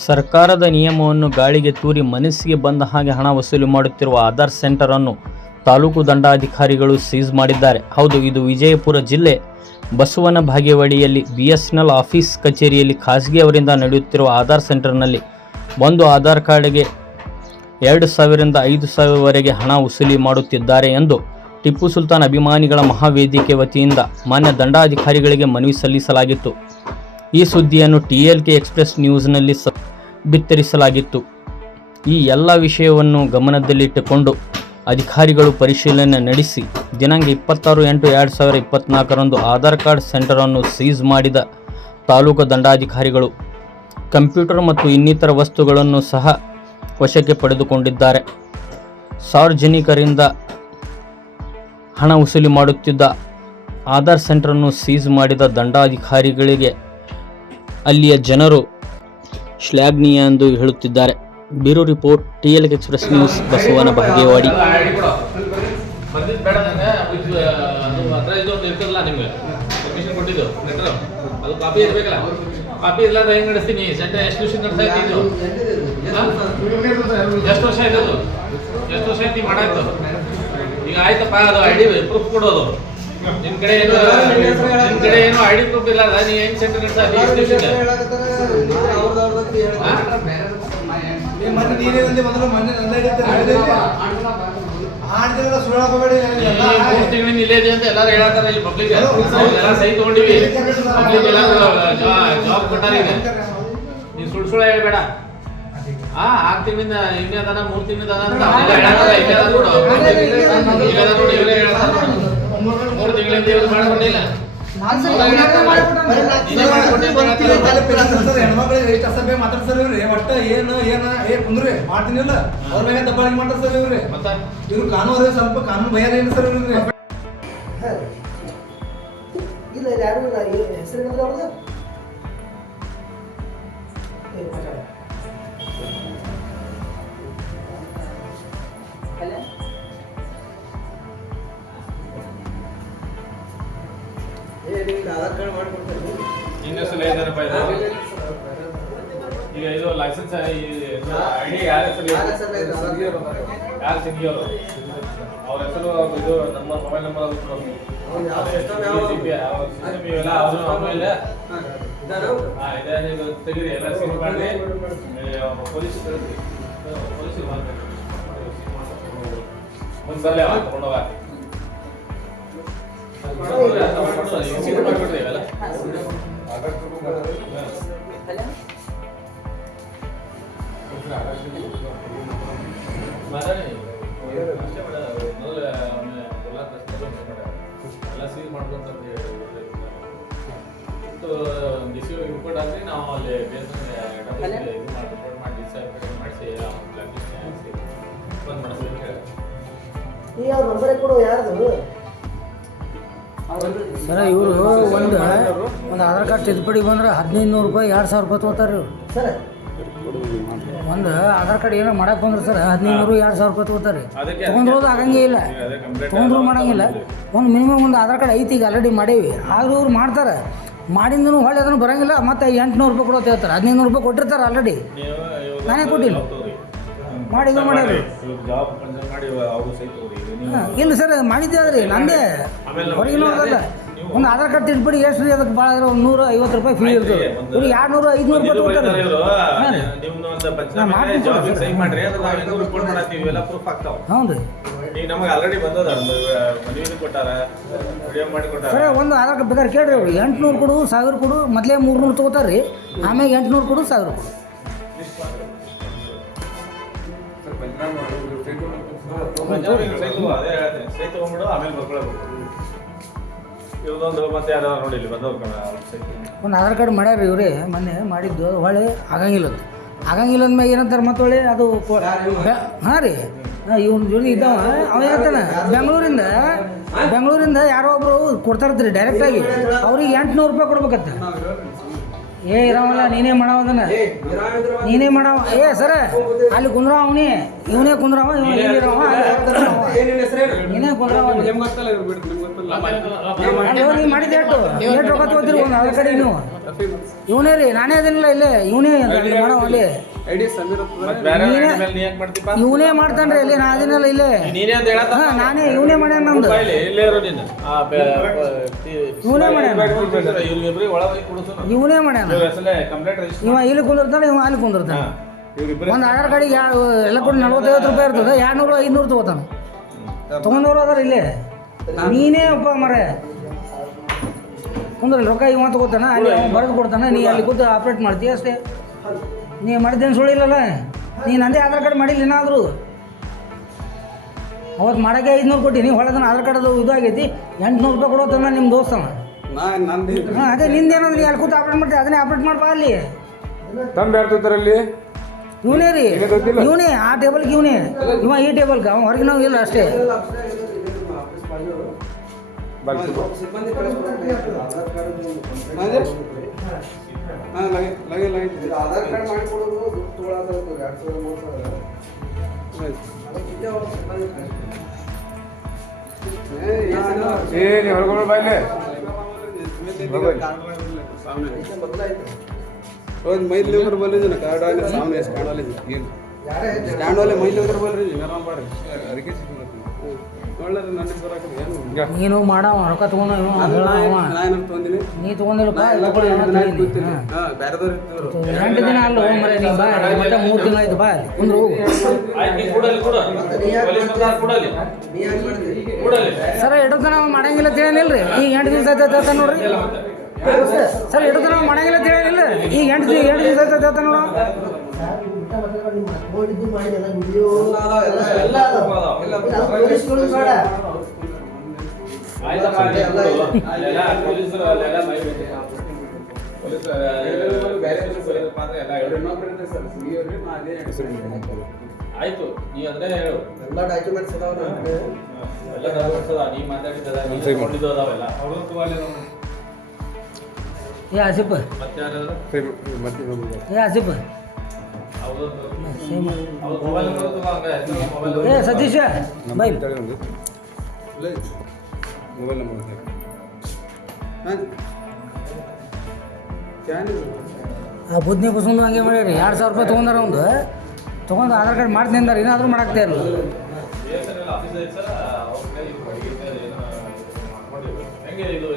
ಸರ್ಕಾರದ ನಿಯಮವನ್ನು ಗಾಳಿಗೆ ತೂರಿ ಮನಸ್ಸಿಗೆ ಬಂದ ಹಾಗೆ ಹಣ ವಸೂಲಿ ಮಾಡುತ್ತಿರುವ ಆಧಾರ್ ಸೆಂಟರ್ ಅನ್ನು ತಾಲೂಕು ದಂಡಾಧಿಕಾರಿಗಳು ಸೀಜ್ ಮಾಡಿದ್ದಾರೆ. ಹೌದು, ಇದು ವಿಜಯಪುರ ಜಿಲ್ಲೆ ಬಸವನ ಬಾಗೇವಾಡಿಯಲ್ಲಿ BSNL ಆಫೀಸ್ ಕಚೇರಿಯಲ್ಲಿ ಖಾಸಗಿಯವರಿಂದ ನಡೆಯುತ್ತಿರುವ ಆಧಾರ್ ಸೆಂಟರ್ನಲ್ಲಿ ಒಂದು ಆಧಾರ್ ಕಾರ್ಡ್ಗೆ 2,000 ರಿಂದ 5,000 ವರೆಗೆ ಹಣ ವಸೂಲಿ ಮಾಡುತ್ತಿದ್ದಾರೆ ಎಂದು ಟಿಪ್ಪು ಸುಲ್ತಾನ್ ಅಭಿಮಾನಿಗಳ ಮಹಾವೇದಿಕೆ ವತಿಯಿಂದ ಮಾನ್ಯ ದಂಡಾಧಿಕಾರಿಗಳಿಗೆ ಮನವಿ ಸಲ್ಲಿಸಲಾಗಿತ್ತು. ಈ ಸುದ್ದಿಯನ್ನು TLK ಎಕ್ಸ್‌ಪ್ರೆಸ್ ನ್ಯೂಸ್ನಲ್ಲಿ ಬಿತ್ತರಿಸಲಾಗಿತ್ತು. ಈ ಎಲ್ಲ ವಿಷಯವನ್ನು ಗಮನದಲ್ಲಿಟ್ಟುಕೊಂಡು ಅಧಿಕಾರಿಗಳು ಪರಿಶೀಲನೆ ನಡೆಸಿ ದಿನಾಂಕ 26/8/2024 ರಂದು ಆಧಾರ್ ಕಾರ್ಡ್ ಸೆಂಟರನ್ನು ಸೀಜ್ ಮಾಡಿದ ತಾಲೂಕು ದಂಡಾಧಿಕಾರಿಗಳು ಕಂಪ್ಯೂಟರ್ ಮತ್ತು ಇನ್ನಿತರ ವಸ್ತುಗಳನ್ನು ಸಹ ವಶಕ್ಕೆ ಪಡೆದುಕೊಂಡಿದ್ದಾರೆ. ಸಾರ್ವಜನಿಕರಿಂದ ಹಣ ವಸೂಲಿ ಮಾಡುತ್ತಿದ್ದ ಆಧಾರ್ ಸೆಂಟರನ್ನು ಸೀಜ್ ಮಾಡಿದ ದಂಡಾಧಿಕಾರಿಗಳಿಗೆ ಅಲ್ಲಿಯ ಜನರು ಶ್ಲಾಘನೀಯ ಎಂದು ಹೇಳುತ್ತಿದ್ದಾರೆ. Bureau report, TLK express news, Basavana Bagewadi. Copy ಇಲ್ಲ ಹೆಂಗ್ ನಡೆಸ್ತೀನಿ? ಸೆಂಟರ್ ಎಷ್ಟು ವರ್ಷ ನಡೆಸ್ತಾ ಇದ್ದು? ಎಷ್ಟು ವರ್ಷ ಆಯ್ತು? ಎಷ್ಟು ವರ್ಷ ಆಯ್ತು ಮಾಡಾಯ್ತು? ಈಗ ಆಯ್ತಪ್ಪ, ಅದು ID ಪ್ರೂಫ್ ಕೊಡೋದು. ನಿಮ್ ಕಡೆ ಏನು ID ಪ್ರೂಫ್ ಇಲ್ಲ, ನೀ ಹೆಂಗ್ ಸೆಂಟರ್ ನಡೆಸ್ತಾ ತಿಂಗಳಿಂದ ಇಲ್ಲೇ ಇದೆ ಅಂತ ಎಲ್ಲಾರು ಹೇಳತ್ತಾರ. ಇಲ್ಲಿ ಪಬ್ಲಿಕ್ ಎಲ್ಲ ಸೈ ತಗೊಂಡಿವಿ, ಪಬ್ಲಿಕ್ ಎಲ್ಲ ಜಾಬ್ ಕೊಟ್ಟಾರ. ಈಗ ನೀನ್ ಸುಳ್ಳು ಹೇಳ್ಬೇಡ. 6 ತಿಂಗಳಿಂದ ಇವನೇ ಅದಾನ, 3 ತಿಂಗಳಿಂದ ಅದಾನ ಅಂತ ಹೇಳತ್ತಾರ. ಇಲ್ಲೇ ಅದ ನೋಡು, ಇವರೇ ಹೇಳ್ತಾರ. 3 ತಿಂಗಳಿಂದ ಯೂಸ್ ಮಾಡ್ಕೊಂಡಿಲ್ಲ. ಒಟ್ಟ ಏನು ಕುಂದ್ರಿ ಮಾಡ್ತೀನಿಲ್ಲ ಅವ್ರ ಮೇಲೆ ದಬ್ಬಾಳಿಕೆ ಮಾಡ್ತಾರ ಸರ್ ಇವ್ರಿ. ಇವ್ರು ಕಾನೂನು ಸ್ವಲ್ಪ ಕಾನೂನು ಭಯ ಏನು ಸರ್ ಇವ್ರಿ? ಇಲ್ಲ ಯಾರು ಹೆಸರು ಅವ್ರದ್ದು ಆಧಾರ್ ಕಾರ್ಡ್ ಮಾಡ್ಕೊಡ್ತಾರೆ. ಈಗ ಇದು ಲೈಸೆನ್ಸ್ ID ಯಾರ ಹೆಸರು? ಯಾರು ಸಿಂಗಿಯವರು ಅವ್ರ ಹೆಸರು, ಇದು ನಂಬರ್, ಮೊಬೈಲ್ ನಂಬರ್ ಅದು ತೆಗೀರಿ, ಎಲ್ಲ ಸೀಲ್ ಮಾಡಿ ಪೊಲೀಸ್ ಮುಂದೆ ತಗೊಂಡೋಗ ಮಾಡ್ಕೊಡ್ರಿ ಇವೆಲ್ಲ. ಎಲ್ಲ ಸೀಲ್ ಮಾಡ್ಕೊಂತ ಇಂಪೋರ್ಟ್ ಆದ್ರೆ ನಾವು ಅಲ್ಲಿ ಮಾಡಿಸಿ ಬಂದ್ ನಂಬರ್ ಕೊಡು ಯಾರ್ದು ಸರ. ಇವರು ಒಂದು ಆಧಾರ್ ಕಾರ್ಡ್ ತಿದ್ದುಪಡಿ ಬಂದ್ರೆ 1,500 ರೂಪಾಯಿ 2,000 ರೂಪಾಯಿ ತೊಗೋತಾರೆ ಇವರು. ಸರ್ ಒಂದು ಆಧಾರ್ ಕಾರ್ಡ್ ಏನೋ ಮಾಡಕ್ಕೆ ಬಂದ್ರೆ ಸರ್ 1,500 2,000 ರೂಪಾಯಿ ತೊಗೋತಾರೆ. ತೊಗೊಂಡ್ರೋದು ಆಗಂಗೇ ಇಲ್ಲ, ತೊಗೊಂಡ್ರು ಮಾಡಂಗಿಲ್ಲ. ಒಂದು ಮಿನಿಮಮ್ ಒಂದು ಆಧಾರ್ ಕಾರ್ಡ್ ಐತಿ, ಈಗ ಆಲ್ರೆಡಿ ಮಾಡೀವಿ. ಆದರೂ ಅವ್ರು ಮಾಡ್ತಾರೆ, ಮಾಡಿಂದೂ ಹೊಳ್ಳಿ ಅದನ್ನು ಬರೋಂಗಿಲ್ಲ. ಮತ್ತು 800 ರೂಪಾಯಿ ಕೊಡೋದು ಹೇಳ್ತಾರೆ. 1,500 ರೂಪಾಯಿ ಕೊಟ್ಟಿರ್ತಾರೆ ಆಲ್ರೆಡಿ, ನಾನೇ ಕೊಟ್ಟಿಲ್ಲ. ಮಾಡಿದ್ರು ಮಾಡ್ಯಾರ. ಇಲ್ಲ ಸರ್, ಮಾಡಿದ್ದೆ ಆದ್ರಿ ನಂದೇ ಹೊರಗಿನ ಅದಲ್ಲ. ಒಂದು ಆಧಾರ್ ಕಾರ್ಡ್ ತಿದ್ದುಪಡಿ ಎಷ್ಟು ರೀ? ಅದಕ್ಕೆ ಭಾಳ ಆದ್ರೆ 150 ರೂಪಾಯಿ ಫೀ ಇರ್ತದೆ. ಇವ್ರು 200 500 ರೂಪಾಯಿ ತೊಗೊತಾರೆ. ಹ್ಞೂ ರೀ ಸರ್. ಒಂದು ಆಧಾರ್ ಕಾರ್ಡ್ ಬೇಕಾದ್ರೆ ಕೇಳ್ರಿ, ಅವ್ರು 800 ಕೊಡು, 1000 ಕೊಡು. ಮೊದಲೇ 300 ತೊಗೋತಾರೆ ರೀ, ಆಮೇಲೆ 800 ಕೊಡು, 1000 ಕೊಡು. ಒಂದು ಆಧಾರ್ ಕಾರ್ಡ್ ಮಾಡ್ಯಾರ ಇವ್ರೆ, ಮೊನ್ನೆ ಮಾಡಿದ್ದು. ಹೊಳೆ ಆಗಂಗಿಲ್ಲ ಅಂದ್ಮೇಲೆ ಏನಂತಾರೆ ಮತ್ತೆ ಹೊಳೆ ಅದು. ಹಾಂ ರೀ, ಇವ್ನ ಜೋಡಿ ಇದ್ದಾವ. ಅವ ಹೇಳ್ತಾನೆ ಬೆಂಗಳೂರಿಂದ ಯಾರೋ ಒಬ್ರು ಕೊಡ್ತಾರತ್ರಿ ಡೈರೆಕ್ಟಾಗಿ. ಅವ್ರಿಗೆ 800 ರೂಪಾಯಿ ಕೊಡ್ಬೇಕತ್ತ. ಏ ಇರಾವಲ್ಲ ನೀನೇ ಮಾಡವದನ್ನ ನೀನೇ ಮಾಡವ ಏ ಸರ ಅಲ್ಲಿ ಕುಂದ್ರವ ಅವನೇ ಇವನೇ ಕುಂದ್ರವ ನೀನೇ ಕುಂದ್ರವ ನೀ ಮಾಡಿದ ಎಷ್ಟು ರೊಕ್ಕ ತಗೋತೀರಿ ಒಂದು ಅದ್ರ ಕಡೆ ನೀವು ಇವನೇ ರೀ ನಾನೇ ಅದನ್ನಿಲ್ಲ ಇಲ್ಲೇ ಇವನೇ ಮಾಡವ ಅಲ್ಲಿ ಇವನೇ ಮಾಡ್ತಾನ್ರಿ ಇಲ್ಲಿ ನಾ ಅದನ್ನೆಲ್ಲ ಇಲ್ಲೇ ಹಾಂ ನಾನೇ ಇವನೇ ಮಾಡ್ಯಾನ ನಮ್ದು ಇವನೇ ಮಾಡ್ಯಾನ ಇವನೇ ಮಾಡ್ಯಾನ ಇವ ಇಲ್ಲಿ ಕುಂದಿರ್ತಾನೆ ಇವ ಅಲ್ಲಿ ಕುಂದಿರ್ತಾನೆ ಒಂದು ಆಧಾರ್ ಕಾರ್ಡಿಗೆ ಎಲ್ಲ ಕೂಡ 45 ರೂಪಾಯಿ ಇರ್ತದೆ 200 500 ತಗೋತಾನೆ ತೊಗೊಂಡವ್ರು ಅದಾರ ಇಲ್ಲೇ ನೀನೇ ಒಬ್ಬ ಮರೆ ಕುಂದ್ರಲ್ಲಿ ರೊಕ್ಕ ಇವ ತಗೋತಾನ ಅಲ್ಲಿ ಬರೆದು ಕೊಡ್ತಾನೆ ನೀ ಅಲ್ಲಿ ಕೂತು ಆಪ್ರೇಟ್ ಮಾಡ್ತೀಯ ಅಷ್ಟೇ ನೀ ಮಾಡಿದ್ದೇನು ಸುಳಿಲ್ಲಲ್ಲ ನೀನು ಅಂದೇ ಆಧಾರ್ ಕಾರ್ಡ್ ಮಾಡಿಲ್ಲ ಏನಾದರೂ ಅವತ್ತು ಮಾಡೋಕ್ಕೆ 500 ಕೊಟ್ಟು ನೀವು ಹೊಳೆದನ ಆಧಾರ್ ಕಾರ್ಡ್ ಅದು ಇದು ಆಗೈತಿ 800 ರೂಪಾಯಿ ಕೊಡೋತಮ್ಮ ನಿಮ್ಮ ದೋಸ್ತವ ಹಾಂ ಅದೇ ನಿಂದೇನಾದ್ರು ನೀ ಅಲ್ಲಿ ಕೂತು ಆಪ್ರೇಟ್ ಮಾಡ್ತೀವಿ ಅದನ್ನೇ ಆಪ್ರೇಟ್ ಮಾಡ್ಬಾ ಅಲ್ಲಿ ತಂದು ಯಾರ್ತಾರಲ್ಲಿ ಇವನೇ ರೀ ಇವನೇ ಆ ಟೇಬಲ್ಗೆ ಇವನೇ ಇವ ಈ ಟೇಬಲ್ಗೆ ಅವ ಹೊರಗಿನವ್ ಇಲ್ಲ ಅಷ್ಟೇ ಆಧಾರ್ ಕಾರ್ಡ್ ಮಾಡಿಕೊಡೋದು ಹೊರಗಡೆ ಬಾಯ್ಲೆ रोज मई लेकर बोले जो ना कार्ड वाले सामने स्कैन वाले स्कैन वाले मई लेकर बोल रहे मेरा नाम बारे ಅದಕ್ಕೆ ಒಳ್ಳೆ ನನ್ನ ಹೆಸರು ಹಾಕಿದೆ ನೀನು ಮಾಡವ ರೊಕ್ಕ ತಗೊಂಡು ನಾನು ತೊಂದಿನಿ ನೀ ತಗೊಂಡಿಲ್ಲಪ್ಪ ಹಾಂ ಬೇರೆದವ್ರು ಇರ್ತಿದ್ರು 8 ದಿನ ಅಲ್ಲ ಹೋಗಿ ಮರೆ ನೀ ಬಾ ಮತ್ತೆ 3 ದಿನ ಆಯ್ತು ಬಾ ಕುಂದ್ರು ಹೋಗು ಸರ್ 2 ದಿನ ಮಾಡಂಗಿಲ್ಲ ತಿಳಿಯನಿಲ್ರಿ ಈಗ 8 ದಿವಸ ಆಯ್ತು ನೋಡ್ರಿ ಸರ್ 2 ದಿನ ಮಾಡಂಗಿಲ್ಲ ತಿಳಿಯನಿಲ್ಲ ಈಗ 8 ದಿವಸ ಆಯ್ತು ನೋಡ ಆಯ್ತು ನೀ ಅಂದ್ರೆ ಹೇಳು ಎಲ್ಲ ಡಾಕ್ಯುಮೆಂಟ್ಸ್ ಇದಾವ ಎಲ್ಲ ಡಾಕ್ಯುಮೆಂಟ್ಸ್ ಅದಾವ ನೀ ಮಾತಾಡಿದ್ದಲ್ಲ ನೀ ಕೊಂಡಿದ್ದು ಅದಾವೆಲ್ಲ ಏ ಆಸಿಫ್ ಮತ್ತೆ ಯಾರಾದ್ರು ಏ ಆಸಿಫ್ ಏ ಸತೀಶ ಬೈ ಮೊಬೈಲ್ ನಂಬರ್ ಆ ಬುದ್ಧಿ ಬಸಂದು ಹಂಗೆ ಮಾಡ್ಯಾರಿ 2000 ರೂಪಾಯಿ ತೊಗೊಂಡಾರ ಒಂದು ತೊಗೊಂಡು ಆಧಾರ್ ಕಾರ್ಡ್ ಮಾಡ್ತೀನಿ ಅಂದಾರ ಏನಾದರೂ ಮಾಡಾಕ್ತಾ ಇರಲ್ಲ ಹೆಂಗೆ ಇದು